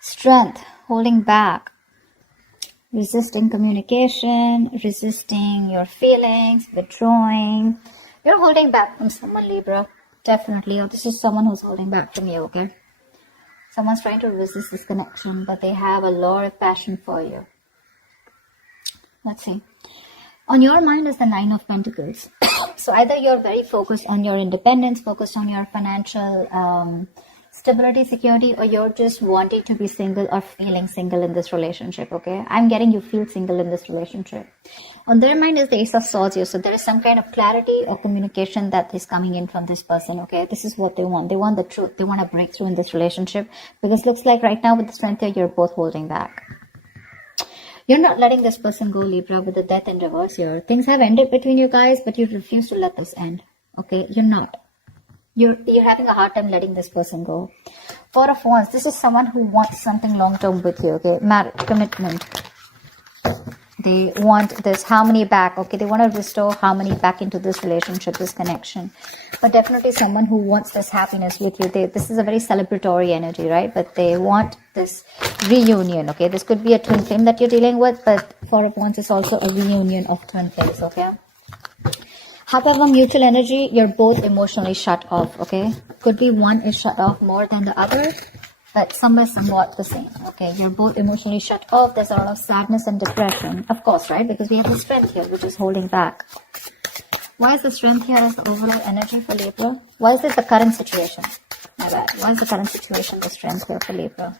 Strength, holding back, resisting communication, resisting your feelings, withdrawing. You're holding back from someone, Libra. Definitely. Or this is someone who's holding back from you, okay? Someone's trying to resist this connection, but they have a lot of passion for you. Let's see. On your mind is the Nine of Pentacles. So either you're very focused on your independence, focused on your financial stability, security, or you're just wanting to be single or feeling single in this relationship, okay? I'm getting you feel single in this relationship. On their mind is the Ace of Swords here. So there is some kind of clarity or communication that is coming in from this person, okay? This is what they want. They want the truth. They want a breakthrough in this relationship. Because it looks like right now with the Strength here, you're both holding back. You're not letting this person go, Libra, with the Death in reverse here. Things have ended between you guys, but you refuse to let this end. Okay? You're not. You're having a hard time letting this person go. Four of Wands. This is someone who wants something long-term with you, okay? Marriage, commitment. They want this harmony back, okay? They want to restore harmony back into this relationship, this connection. But definitely someone who wants this happiness with you. This is a very celebratory energy, right? But they want this reunion, okay? This could be a twin flame that you're dealing with, but Four of Wands is also a reunion of twin flames, okay? However, mutual energy, you're both emotionally shut off, okay? Could be one is shut off more than the other, but some is somewhat the same, okay? You're both emotionally shut off. There's a lot of sadness and depression, of course, right? Because we have the Strength here, which is holding back. Why is the Strength here as the overall energy for Libra? Why is this the current situation? My bad. Why is the current situation the Strength here for Libra?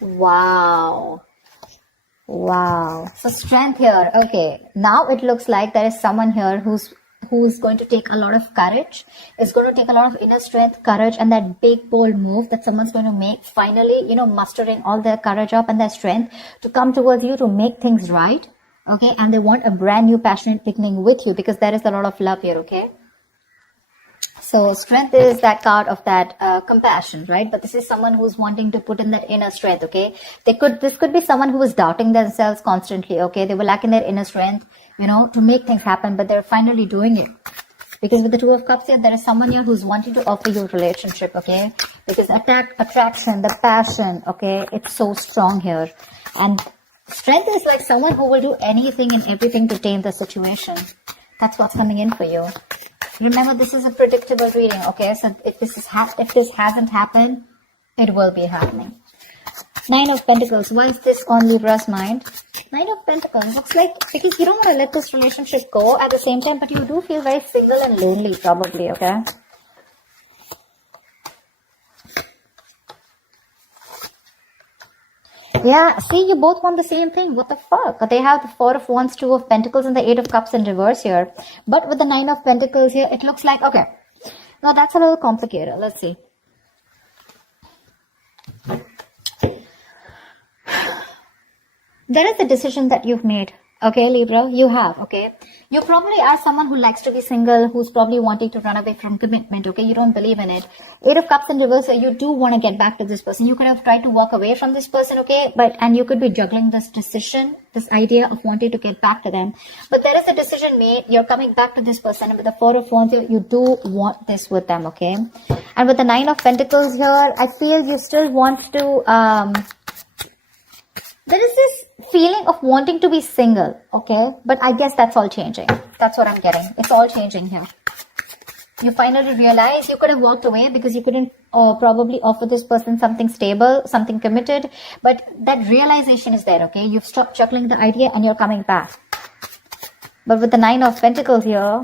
Wow. Wow. So Strength here. Okay. Now it looks like there is someone here who's going to take a lot of courage. Is going to take a lot of inner strength, courage, and that big bold move that someone's going to make. Finally, you know, mustering all their courage up and their strength to come towards you to make things right. Okay. And they want a brand new passionate beginning with you because there is a lot of love here. Okay. So Strength is that card of that compassion, right? But this is someone who's wanting to put in that inner strength, okay? This could be someone who is doubting themselves constantly, okay? They were lacking their inner strength, you know, to make things happen, but they're finally doing it. Because with the Two of Cups here, there is someone here who's wanting to offer you a relationship, okay? Because attraction, the passion, okay? It's so strong here. And Strength is like someone who will do anything and everything to tame the situation. That's what's coming in for you. Remember, this is a predictable reading, okay? So if this hasn't happened, it will be happening. Nine of Pentacles. Why is this on Libra's mind? Nine of Pentacles. Looks like because you don't want to let this relationship go at the same time, but you do feel very single and lonely probably, okay? Yeah, see, you both want the same thing. What the fuck? They have the Four of Wands, Two of Pentacles, and the Eight of Cups in reverse here. But with the Nine of Pentacles here, it looks like, okay. Now that's a little complicated. Let's see. There is a decision that you've made. Okay, Libra, you have, okay? You probably are someone who likes to be single, who's probably wanting to run away from commitment, okay? You don't believe in it. Eight of Cups in reverse, you do want to get back to this person. You could have tried to walk away from this person, okay? And you could be juggling this decision, this idea of wanting to get back to them. But there is a decision made. You're coming back to this person. And with the Four of Wands, you do want this with them, okay? And with the Nine of Pentacles here, I feel you still want to, there is this feeling of wanting to be single, okay? But I guess that's all changing. That's what I'm getting. It's all changing here. You finally realize you could have walked away because you couldn't probably offer this person something stable, something committed. But that realization is there, okay? You've stopped juggling the idea and you're coming back. But with the Nine of Pentacles here,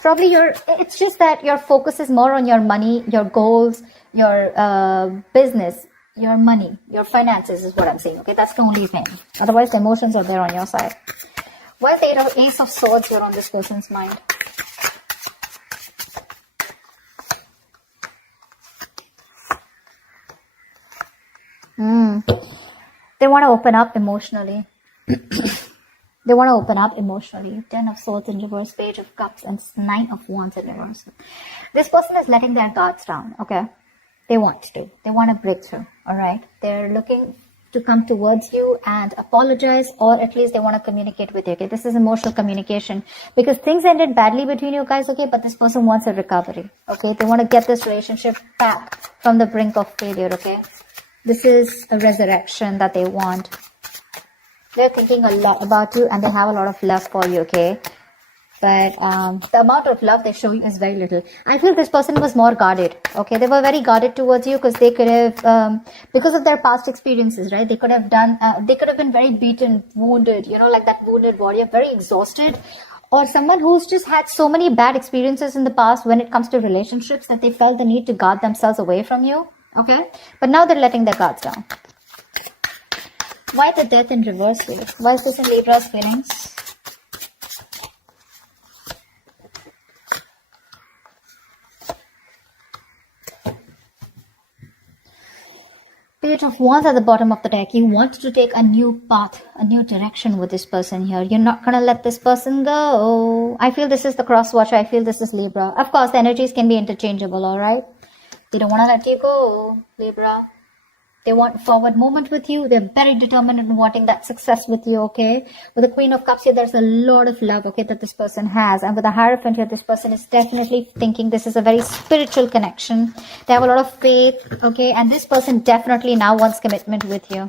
probably it's just that your focus is more on your money, your goals, your business, your money, your finances is what I'm saying, okay? That's the only thing. Otherwise, the emotions are there on your side. Why is the Ace of Swords here on this person's mind? They want to open up emotionally. They want to open up emotionally. Ten of Swords in reverse, Page of Cups, and Nine of Wands in reverse. This person is letting their guards down, okay? They want to. They want a breakthrough, all right? They're looking to come towards you and apologize, or at least they want to communicate with you. Okay, this is emotional communication, because things ended badly between you guys. Okay, but this person wants a recovery. Okay, they want to get this relationship back from the brink of failure. Okay, this is a resurrection that they want. They're thinking a lot about you and they have a lot of love for you. Okay, but the amount of love they show you is very little. I feel this person was more guarded. Okay, they were very guarded towards you because they could have, because of their past experiences, right? They could have done, they could have been very beaten, wounded, you know, like that wounded warrior, very exhausted, or someone who's just had so many bad experiences in the past when it comes to relationships that they felt the need to guard themselves away from you. Okay, but now they're letting their guards down. Why the death in reverse here? Why is this in Libra's feelings? Page of Wands at the bottom of the deck. You want to take a new path, a new direction with this person here. You're not going to let this person go. I feel this is the cross watcher. I feel this is Libra. Of course, the energies can be interchangeable, alright? They don't want to let you go, Libra. They want forward movement with you. They're very determined in wanting that success with you, okay? With the Queen of Cups here, there's a lot of love, okay, that this person has. And with the Hierophant here, this person is definitely thinking this is a very spiritual connection. They have a lot of faith, okay? And this person definitely now wants commitment with you.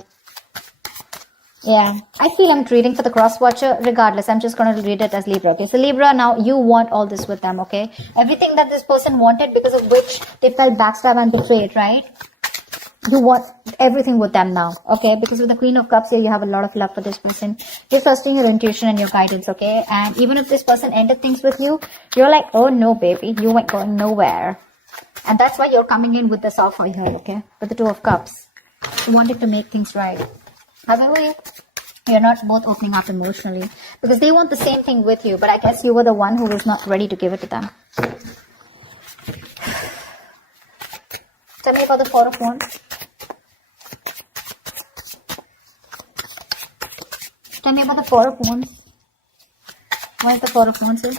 Yeah, I feel I'm reading for the cross watcher. Regardless, I'm just going to read it as Libra, okay? So Libra, now you want all this with them, okay? Everything that this person wanted, because of which they felt backstabbed and betrayed, right? You want everything with them now, okay? Because with the Queen of Cups here, you have a lot of love for this person. You're trusting your intuition and your guidance, okay? And even if this person ended things with you, you're like, oh no, baby, you ain't going nowhere. And that's why you're coming in with the Alpha here, okay? With the Two of Cups. You wanted to make things right. However, you're not both opening up emotionally, because they want the same thing with you, but I guess you were the one who was not ready to give it to them. Tell me about the Four of Wands. Tell me about the Four of Wands. Why is the Four of Wands here?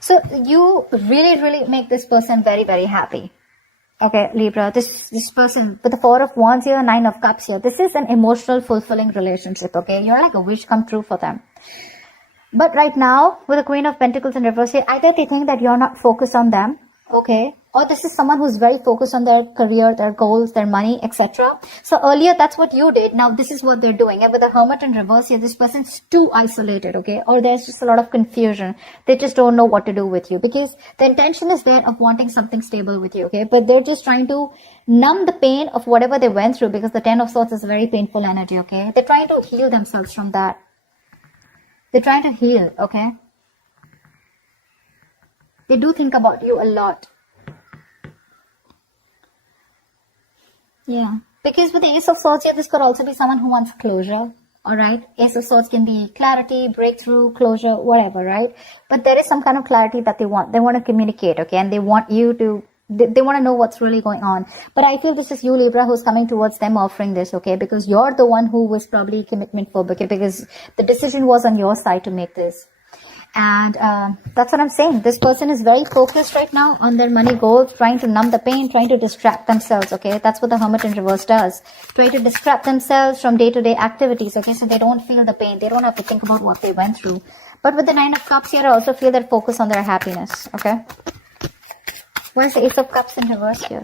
So you really make this person very happy. Okay, Libra, this person with the Four of Wands here, Nine of Cups here, this is an emotional fulfilling relationship, okay? You're like a wish come true for them. But right now, with the Queen of Pentacles in reverse here, either they think that you're not focused on them, okay? Or this is someone who's very focused on their career, their goals, their money, etc. So earlier, that's what you did. Now this is what they're doing. And with the Hermit in reverse here, this person's too isolated, okay? Or there's just a lot of confusion. They just don't know what to do with you, because the intention is there of wanting something stable with you, okay? But they're just trying to numb the pain of whatever they went through, because the Ten of Swords is a very painful energy, okay? They're trying to heal themselves from that. They're trying to heal, okay? They do think about you a lot. Yeah, because with the Ace of Swords here, this could also be someone who wants closure, alright? Ace of Swords can be clarity, breakthrough, closure, whatever, right? But there is some kind of clarity that they want. They want to communicate, okay? And they want you to, they want to know what's really going on. But I feel this is you, Libra, who's coming towards them offering this, okay? Because you're the one who was probably commitment phobic, okay? Because the decision was on your side to make this. And that's what I'm saying. This person is very focused right now on their money goals, trying to numb the pain, trying to distract themselves, okay? That's what the Hermit in reverse does. Try to distract themselves from day-to-day activities, okay? So they don't feel the pain. They don't have to think about what they went through. But with the Nine of Cups here, I also feel that focus on their happiness, okay? Why is the Ace of Cups in reverse here?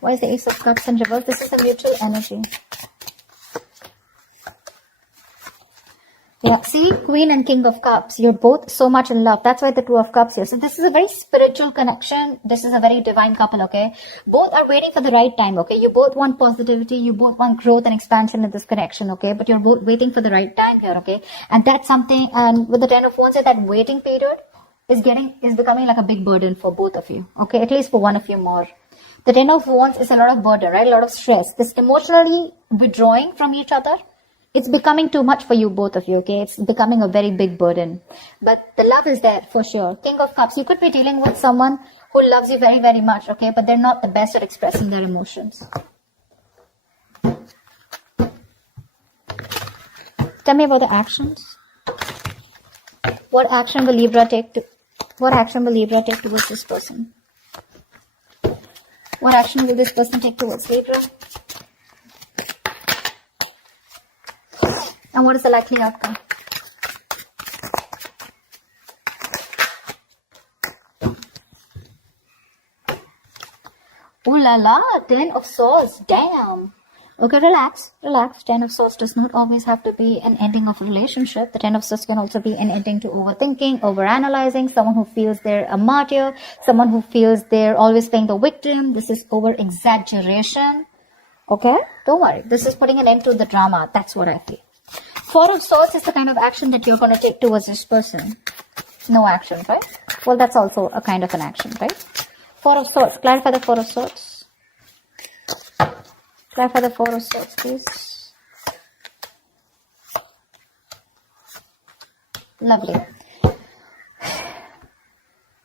Why is the Ace of Cups in reverse? This is a mutual energy. Yeah, see, Queen and King of Cups, you're both so much in love. That's why the Two of Cups here. So this is a very spiritual connection. This is a very divine couple, okay? Both are waiting for the right time, okay? You both want positivity. You both want growth and expansion in this connection, okay? But you're both waiting for the right time here, okay? And that's something, and with the Ten of Wands, that waiting period is becoming like a big burden for both of you, okay? At least for one of you more. The Ten of Wands is a lot of burden, right? A lot of stress. This emotionally withdrawing from each other. It's becoming too much for you, both of you, okay? It's becoming a very big burden. But the love is there for sure. King of Cups, you could be dealing with someone who loves you very much, okay? But they're not the best at expressing their emotions. Tell me about the actions. What action will Libra take to What action will Libra take towards this person? What action will this person take towards Libra? And what is the likely outcome? Ooh la la, 10 of swords, damn. Okay, relax. Relax. 10 of swords does not always have to be an ending of a relationship. The 10 of swords can also be an ending to overthinking, overanalyzing, someone who feels they're a martyr, someone who feels they're always playing the victim. This is over-exaggeration. Okay? Don't worry. This is putting an end to the drama. That's what I feel. 4 of swords is the kind of action that you're going to take towards this person. No action, right? Well, that's also a kind of an action, right? 4 of swords. Clarify the 4 of swords. Clarify the 4 of swords, please. Lovely.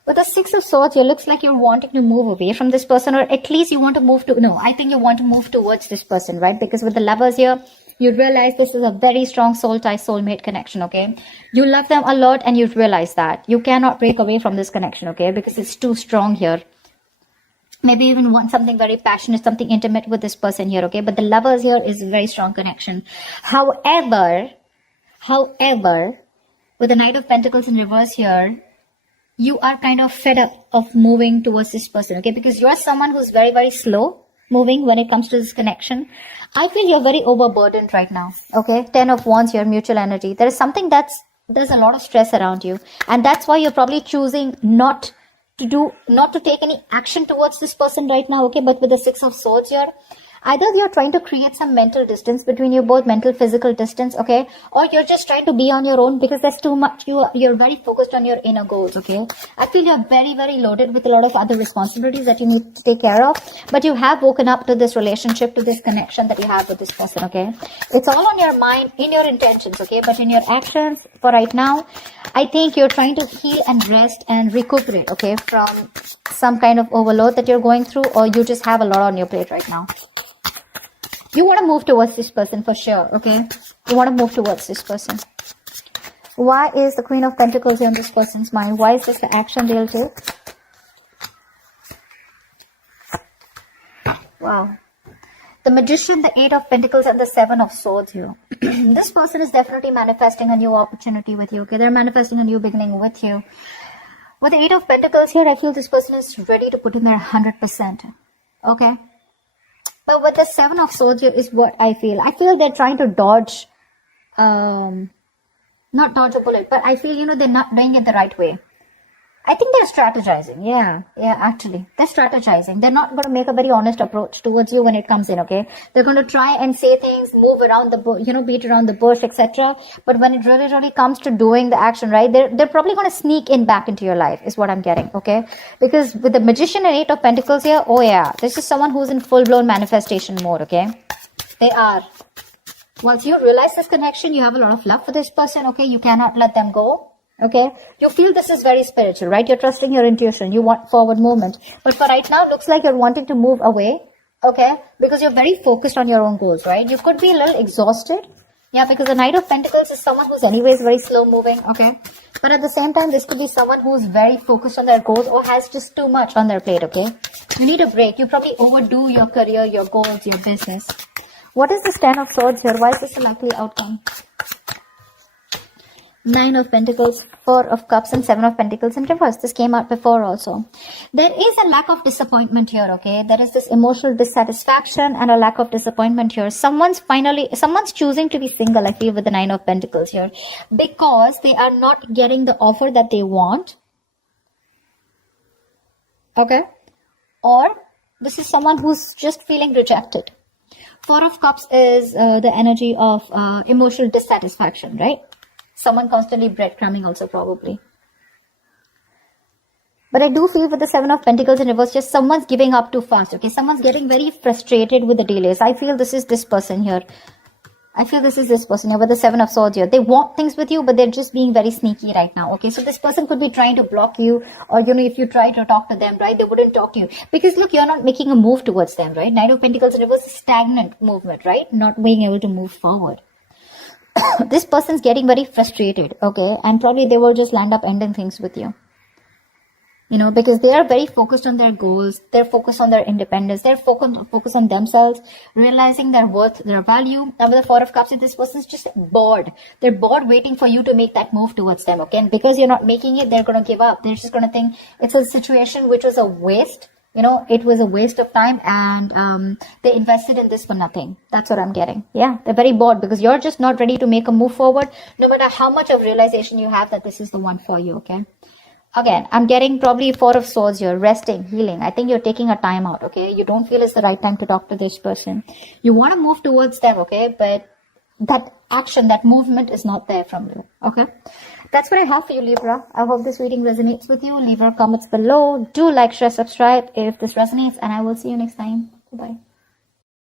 With the 6 of swords, it looks like you're wanting to move away from this person, or at least you want to move to, no, I think you want to move towards this person, right? Because with the lovers here, you realize this is a very strong soul tie, soulmate connection, okay? You love them a lot and you realize that. You cannot break away from this connection, okay? Because it's too strong here. Maybe even want something very passionate, something intimate with this person here, okay? But the lovers here is a very strong connection. However, with the Knight of Pentacles in reverse here, you are kind of fed up of moving towards this person, okay? Because you're someone who's very, very slow moving when it comes to this connection. I feel you're very overburdened right now, okay? 10 of Wands here, mutual energy. There is something there's a lot of stress around you. And that's why you're probably choosing not to take any action towards this person right now, okay? But with the 6 of swords here, either you're trying to create some mental distance between you both, mental, physical distance, okay? Or you're just trying to be on your own because there's too much, you're very focused on your inner goals, okay? I feel you're very, very loaded with a lot of other responsibilities that you need to take care of, but you have woken up to this relationship, to this connection that you have with this person, okay? It's all on your mind, in your intentions, okay? But in your actions, for right now, I think you're trying to heal and rest and recuperate, okay? From some kind of overload that you're going through, or you just have a lot on your plate right now. You want to move towards this person for sure, okay? You want to move towards this person. Why is the Queen of Pentacles in this person's mind? Why is this the action they'll take? Wow. The Magician, the 8 of Pentacles, and the 7 of Swords here. This person is definitely manifesting a new opportunity with you, okay? They're manifesting a new beginning with you. With the 8 of Pentacles here, I feel this person is ready to put in their 100%, okay? But with the 7 of Swords here is what I feel. I feel they're trying to dodge, not dodge a bullet, but I feel, they're not doing it the right way. I think they're strategizing. Yeah, actually. They're strategizing. They're not going to make a very honest approach towards you when it comes in, okay? They're going to try and say things, move around the bush, beat around the bush, etc. But when it really, really comes to doing the action, right, they're probably going to sneak in back into your life, is what I'm getting, okay? Because with the Magician and 8 of Pentacles here, oh yeah, this is someone who's in full-blown manifestation mode, okay? They are. Once you realize this connection, you have a lot of love for this person, okay? You cannot let them go. Okay, you feel this is very spiritual, right? You're trusting your intuition. You want forward movement. But for right now, it looks like you're wanting to move away, okay? Because you're very focused on your own goals, right? You could be a little exhausted. Yeah, because the Knight of Pentacles is someone who's anyways very slow moving, okay? But at the same time, this could be someone who's very focused on their goals or has just too much on their plate, okay? You need a break. You probably overdo your career, your goals, your business. What is this 10 of Swords here? Why is this a likely outcome? 9 of Pentacles, 4 of Cups, and 7 of Pentacles in reverse. This came out before also. There is a lack of disappointment here, okay? There is this emotional dissatisfaction and a lack of disappointment here. Someone's choosing to be single, I feel, with the 9 of Pentacles here. Because they are not getting the offer that they want. Okay? Or this is someone who's just feeling rejected. 4 of Cups is the energy of emotional dissatisfaction, right? Someone constantly breadcrumbing also probably. But I do feel with the 7 of Pentacles in reverse, just someone's giving up too fast, okay? Someone's getting very frustrated with the delays. I feel this is this person here. I feel this is this person here with the 7 of Swords here. They want things with you, but they're just being very sneaky right now, okay? So this person could be trying to block you, or, if you try to talk to them, right, they wouldn't talk to you. Because, look, you're not making a move towards them, right? 9 of Pentacles in reverse is stagnant movement, right? Not being able to move forward. This person's getting very frustrated, okay? And probably they will just land up ending things with you. You know, because they are very focused on their goals. They're focused on their independence. They're focused on themselves, realizing their worth, their value. Now with the Four of Cups, this person's just bored. They're bored waiting for you to make that move towards them, okay? And because you're not making it, they're going to give up. They're just going to think it's a situation which was a waste. You know, it was a waste of time, and they invested in this for nothing. That's what I'm getting. Yeah, they're very bored because you're just not ready to make a move forward, no matter how much of realization you have that this is the one for you, okay? Again, I'm getting probably Four of Swords here, resting, healing. I think you're taking a time out, okay? You don't feel it's the right time to talk to this person. You want to move towards them, okay? But that action, that movement is not there from you, okay? That's what I have for you, Libra. I hope this reading resonates with you. Leave your comments below. Do like, share, subscribe if this resonates, and I will see you next time. Bye-bye.